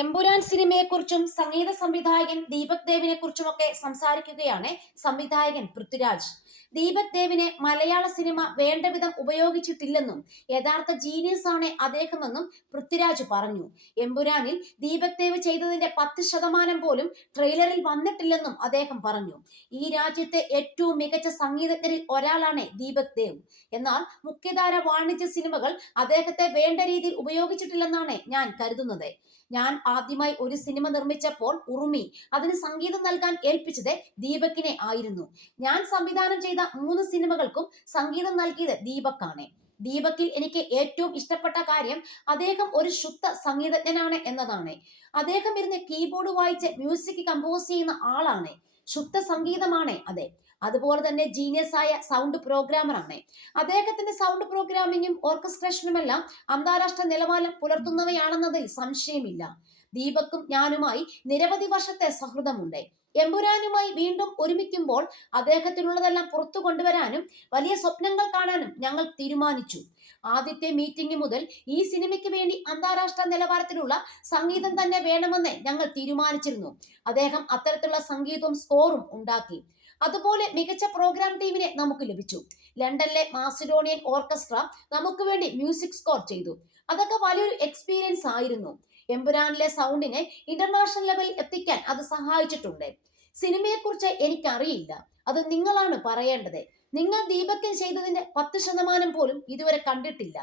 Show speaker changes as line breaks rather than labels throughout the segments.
എമ്പുരാൻ സിനിമയെക്കുറിച്ചും സംഗീത സംവിധായകൻ ദീപക് ദേവിനെ കുറിച്ചുമൊക്കെ സംസാരിക്കുകയാണ് സംവിധായകൻ പൃഥ്വിരാജ്. ദീപക് ദേവിനെ മലയാള സിനിമ വേണ്ടവിധം ഉപയോഗിച്ചിട്ടില്ലെന്നും യഥാർത്ഥ ജീനിയസ് ആണ് അദ്ദേഹമെന്നും പൃഥ്വിരാജ് പറഞ്ഞു. എമ്പുരാനിൽ ദീപക് ദേവ് ചെയ്തതിന്റെ പത്ത് ശതമാനം പോലും ട്രെയിലറിൽ വന്നിട്ടില്ലെന്നും അദ്ദേഹം പറഞ്ഞു. ഈ രാജ്യത്തെ ഏറ്റവും മികച്ച സംഗീതജ്ഞരിൽ ഒരാളാണ് ദീപക് ദേവ്. എന്നാൽ മുഖ്യധാര വാണിജ്യ സിനിമകൾ അദ്ദേഹത്തെ വേണ്ട രീതിയിൽ ഉപയോഗിച്ചിട്ടില്ലെന്നാണ് ഞാൻ കരുതുന്നത്. ഞാൻ ആദ്യമായി ഒരു സിനിമ നിർമ്മിച്ചപ്പോൾ ഉറുമി അതിന് സംഗീതം നൽകാൻ ഏൽപ്പിച്ചത് ദീപക്കിനെ ആയിരുന്നു. ഞാൻ സംവിധാനം ചെയ്ത മൂന്ന് സിനിമകൾക്കും സംഗീതം നൽകിയത് ദീപക്കാണ്. ദീപക്കിൽ എനിക്ക് ഏറ്റവും ഇഷ്ടപ്പെട്ട കാര്യം അദ്ദേഹം ഒരു ശുദ്ധ സംഗീതജ്ഞനാണ് എന്നതാണ്. അദ്ദേഹം ഇരുന്ന് കീബോർഡ് വായിച്ച് മ്യൂസിക് കമ്പോസ് ചെയ്യുന്ന ആളാണ്. ശുദ്ധ സംഗീതമാണ് അതെ. അതുപോലെ തന്നെ ജീനിയസ് ആയ സൗണ്ട് പ്രോഗ്രാമറാണ് അദ്ദേഹത്തിന്റെ സൗണ്ട് പ്രോഗ്രാമിങ്ങും ഓർക്കസ്ട്രേഷനുമെല്ലാം അന്താരാഷ്ട്ര നിലവാരം പുലർത്തുന്നവയാണെന്നതിൽ സംശയമില്ല. ദീപക്കും ഞാനുമായി നിരവധി വർഷത്തെ സൗഹൃദമുണ്ട്. എമ്പുരാനുമായി വീണ്ടും ഒരുമിക്കുമ്പോൾ അദ്ദേഹത്തിനുള്ളതെല്ലാം പുറത്തു കൊണ്ടുവരാനും വലിയ സ്വപ്നങ്ങൾ കാണാനും ഞങ്ങൾ തീരുമാനിച്ചു. ആദ്യത്തെ മീറ്റിംഗ് മുതൽ ഈ സിനിമയ്ക്ക് വേണ്ടി അന്താരാഷ്ട്ര നിലവാരത്തിലുള്ള സംഗീതം തന്നെ വേണമെന്ന് ഞങ്ങൾ തീരുമാനിച്ചിരുന്നു. അദ്ദേഹം അത്തരത്തിലുള്ള സംഗീതവും സ്കോറും ഉണ്ടാക്കി. അതുപോലെ മികച്ച പ്രോഗ്രാം ടീമിനെ നമുക്ക് ലഭിച്ചു. ലണ്ടനിലെ മാസിഡോണിയൻ ഓർക്കസ്ട്ര നമുക്ക് വേണ്ടി മ്യൂസിക് സ്കോർ ചെയ്തു. അതൊക്കെ വലിയൊരു എക്സ്പീരിയൻസ് ആയിരുന്നു. എമ്പുരാനിലെ സൗണ്ടിനെ ഇന്റർനാഷണൽ ലെവലിൽ എത്തിക്കാൻ അത് സഹായിച്ചിട്ടുണ്ട്. സിനിമയെക്കുറിച്ച് എനിക്കറിയില്ല. അത് നിങ്ങളാണ് പറയേണ്ടത്. നിങ്ങൾ ദീപക്കൻ ചെയ്തതിന്റെ പത്ത് ശതമാനം പോലും ഇതുവരെ കണ്ടിട്ടില്ല.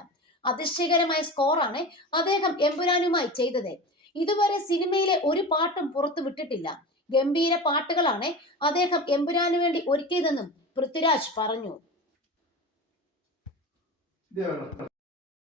അതിശയകരമായ സ്കോറാണ് അദ്ദേഹം എമ്പുരാനുമായി ചെയ്തത്. ഇതുവരെ സിനിമയിലെ ഒരു പാട്ടും പുറത്തു വിട്ടിട്ടില്ല. ഗംഭീര പാട്ടുകളാണ് അദ്ദേഹം എമ്പുരാനു വേണ്ടി ഒരുക്കിയതെന്നും പൃഥ്വിരാജ് പറഞ്ഞു.